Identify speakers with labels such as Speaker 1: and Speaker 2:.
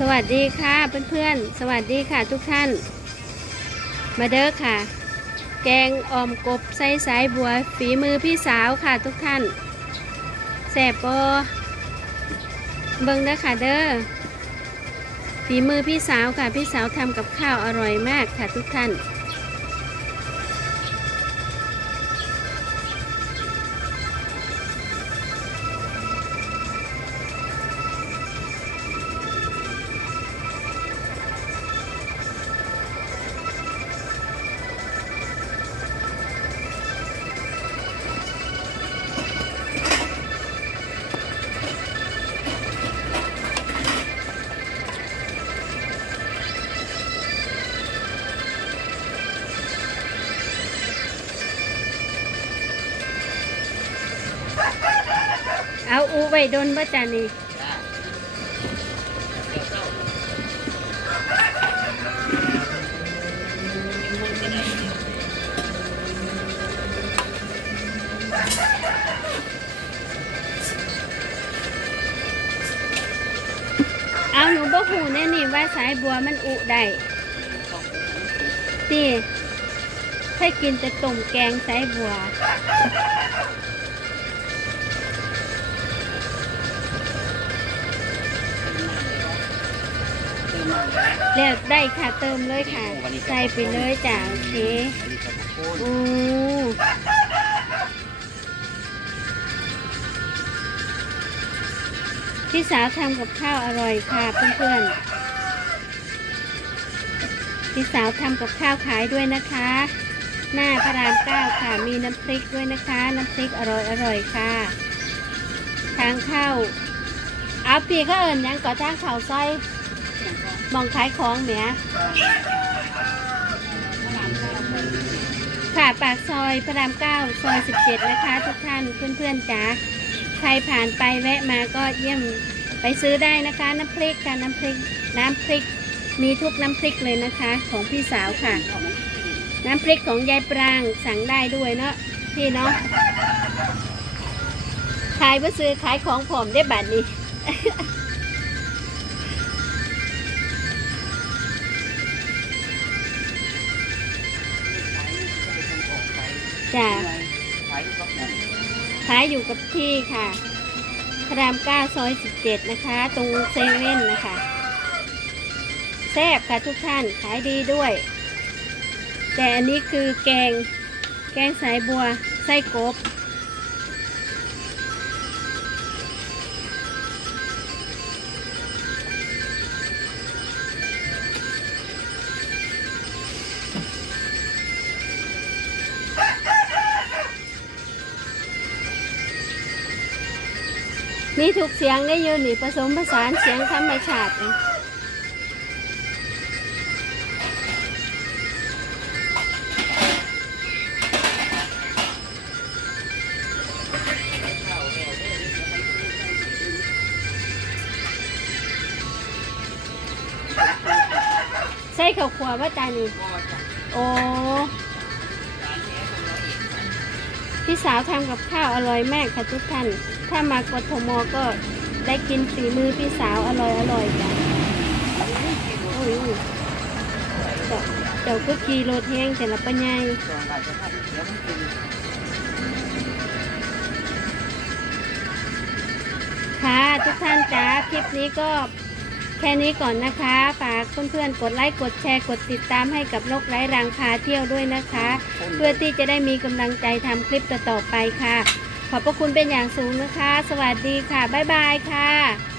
Speaker 1: สวัสดีค่ะเพื่อนๆ สวัสดีค่ะทุกท่าน มาเด้อค่ะ แกงอ่อมกบไส้สายบัวฝีมือพี่สาวค่ะทุกท่านแสบปอเบิ้งเด้อค่ะเด้อฝีมือพี่สาวค่ะพี่สาวทำกับข้าวอร่อยมากค่ะทุกท่าน เอาอูไว้ดนบ่จานี่เอาหนูบ่หูแน่นี่ว่าสายบัวมันอุได้ตีให้กินแต่ต้มแกงสายบัว แล้วได้ค่ะเติมเลยค่ะ ใส่ไปเลยจ้ะโอเคอือพี่สาวทำกับข้าวอร่อยค่ะเพื่อนๆพี่สาวทำกับข้าวขายด้วยนะคะ หน้าพระรามเก้าค่ะมีน้ำพริกด้วยนะคะ น้ำพริกอร่อยอร่อยค่ะ ทางเข้าเอาปีก็เอิญยังก่อทางเขาซอย มองขายของเนียค่ะปากซอยพระรามเก้าซอยสิบเจ็ดนะคะ ทุกท่านเพื่อนๆจ๋าใครผ่านไปแวะมาก็เยี่ยมไปซื้อได้นะคะ น้ำพริกค่ะน้ำพริกน้ำพริกมีทุกน้ำพริกเลยนะคะ ของพี่สาวค่ะ น้ำพริกของยายปรางสั่งได้ด้วยเนาะพี่เนาะขายมาซื้อขายของผมได้บัตรนี้ จ้ะขายอยู่กับที่ค่ะพระรามเก้าซอยสิบเจ็ดนะคะ ตรงเซเว่นนะคะแซ่บค่ะทุกท่านขายดีด้วย แต่อันนี้คือแกงแกงสายบัวไส้กบ มีทุกเสียงได้อยืนนี่ผสมผสานเสียงธรรมชาติเลยใส่ข้าวขัวว่าจานี่โอ้พี่สาวทำกับข้าวอร่อยมากค่ะทุกท่าน ถ้ามากทมก็ได้กินฝีมือพี่สาวอร่อยอร่อยจ้ะโอ้ยเจ้าเจ้าก็กีโรถแห้งแต่ละปัญญาค่ะทุกท่านจ้าคลิปนี้ก็แค่นี้ก่อนนะคะ ฝากเพื่อนๆ กดไลค์กดแชร์กดติดตามให้กับนกไร้รังพาเที่ยวด้วยนะคะ เพื่อที่จะได้มีกำลังใจทำคลิปต่อๆไปค่ะ ขอบพระคุณเป็นอย่างสูงนะคะ สวัสดีค่ะ บ๊ายบายค่ะ